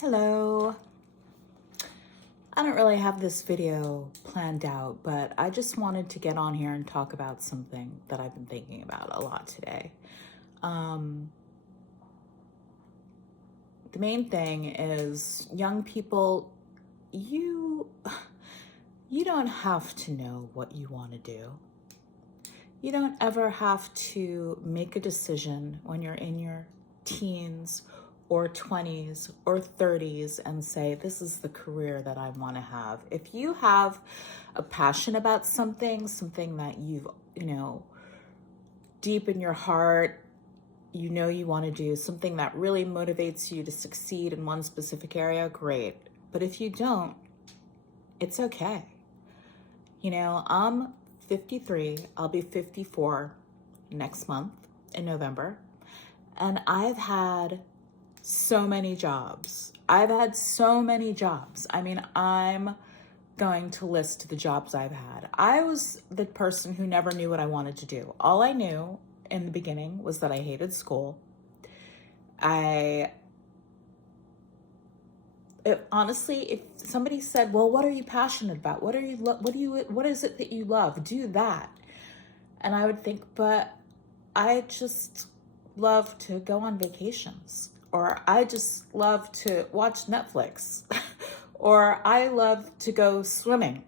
Hello. I don't really have this video planned out, but I just wanted to get on here and talk about something that I've been thinking about a lot today. Um, the main thing is young people, you you don't have to know what you want to do. You don't ever have to make a decision when you're in your teens or 20s or 30s and say, this is the career that I want to have. If you have a passion about something that you've deep in your heart, you want to do, something that really motivates you to succeed in one specific area, great. But if you don't, it's okay. I'm 53, I'll be 54 next month in November. And I've had so many jobs. I mean, I'm going to list the jobs I've had. I was the person who never knew what I wanted to do. All I knew in the beginning was that I hated school. Honestly, if somebody said, "Well, what are you passionate about? What is it that you love? Do that." And I would think, "But I just love to go on vacations, or I just love to watch Netflix, or I love to go swimming."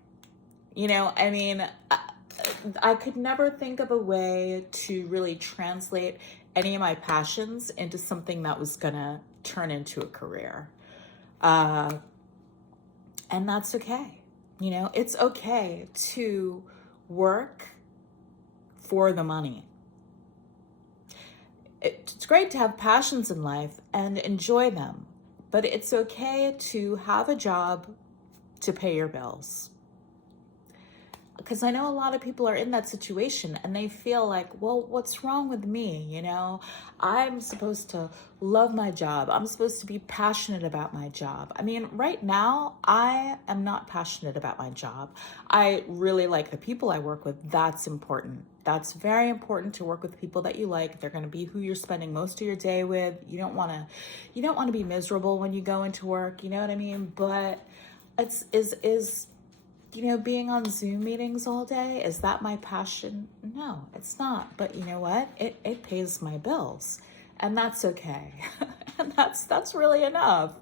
I could never think of a way to really translate any of my passions into something that was gonna turn into a career. And that's okay. It's okay to work for the money. It's great to have passions in life and enjoy them, but it's okay to have a job to pay your bills. Because I know a lot of people are in that situation and they feel like, well, what's wrong with me? I'm supposed to love my job. I'm supposed to be passionate about my job. I mean, right now, I am not passionate about my job. I really like the people I work with. That's important. That's very important, to work with people that you like. They're going to be who you're spending most of your day with. You don't want to be miserable when you go into work. You know what I mean? But being on Zoom meetings all day, is that my passion? No, it's not. But you know what? It pays my bills, and that's okay. And that's really enough.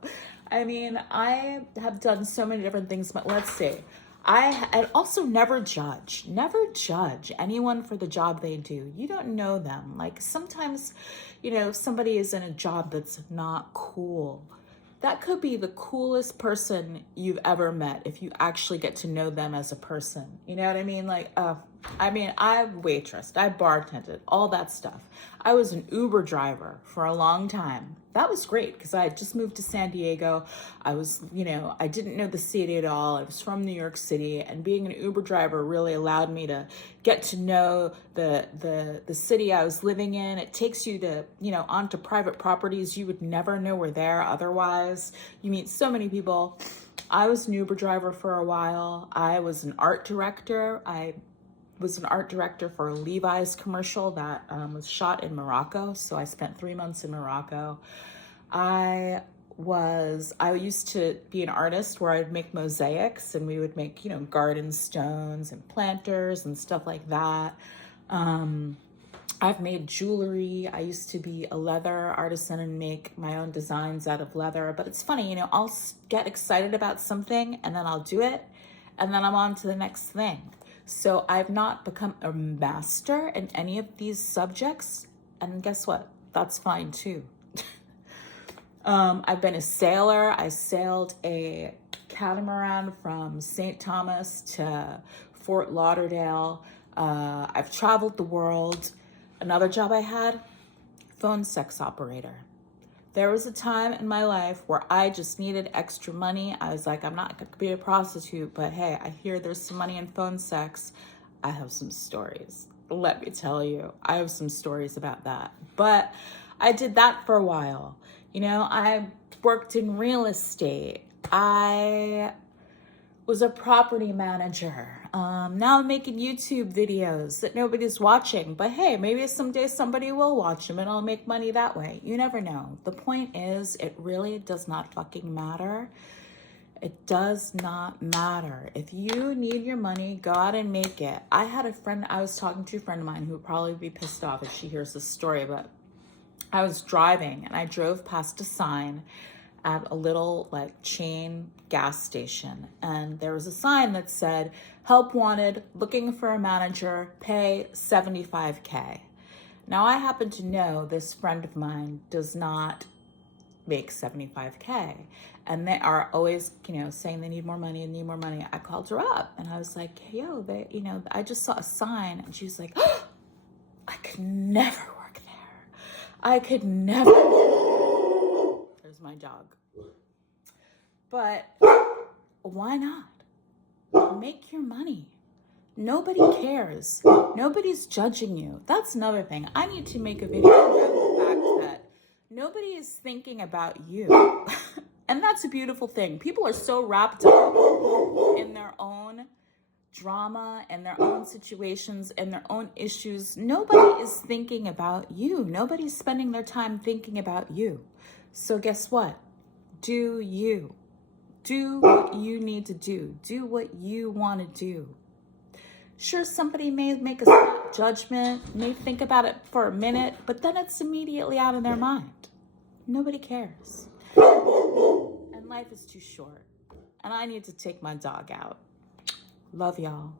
I mean, I have done so many different things, but let's see. I also never judge anyone for the job they do. You don't know them. Like sometimes, if somebody is in a job that's not cool, that could be the coolest person you've ever met if you actually get to know them as a person. You know what I mean? I waitressed, I bartended, all that stuff. I was an Uber driver for a long time. That was great because I had just moved to San Diego. I didn't know the city at all. I was from New York City, and being an Uber driver really allowed me to get to know the city I was living in. It takes you to, onto private properties you would never know were there otherwise. You meet so many people. I was an Uber driver for a while. I was an art director. I was an art director for a Levi's commercial that was shot in Morocco. So I spent 3 months in Morocco. I used to be an artist where I'd make mosaics, and we would make, garden stones and planters and stuff like that. I've made jewelry. I used to be a leather artisan and make my own designs out of leather. But it's funny, I'll get excited about something and then I'll do it, and then I'm on to the next thing. So I've not become a master in any of these subjects. And guess what? That's fine too. I've been a sailor. I sailed a catamaran from St. Thomas to Fort Lauderdale. I've traveled the world. Another job I had, phone sex operator. There was a time in my life where I just needed extra money. I was like, I'm not going to be a prostitute, but hey, I hear there's some money in phone sex. I have some stories. Let me tell you, I have some stories about that. But I did that for a while. I worked in real estate. I was a property manager. Now I'm making YouTube videos that nobody's watching, but hey, maybe someday somebody will watch them and I'll make money that way. You never know. The point is, it really does not fucking matter. It does not matter. If you need your money, go out and make it. I was talking to a friend of mine who would probably be pissed off if she hears this story, but I was driving and I drove past a sign at a little like chain gas station, and there was a sign that said, help wanted, looking for a manager, pay $75K. Now I happen to know this friend of mine does not make $75K, and they are always, saying they need more money and need more money. I called her up and I was like, hey, yo, I just saw a sign, and she's like, oh, I could never work there. I could never. There's my dog. But why not? Make your money. Nobody cares. Nobody's judging you. That's another thing. I need to make a video about the fact that nobody is thinking about you. And that's a beautiful thing. People are so wrapped up in their own drama and their own situations and their own issues. Nobody is thinking about you. Nobody's spending their time thinking about you. So guess what? Do you. Do what you need to do. Do what you want to do. Sure, somebody may make a snap judgment, may think about it for a minute, but then it's immediately out of their mind. Nobody cares. And life is too short. And I need to take my dog out. Love y'all.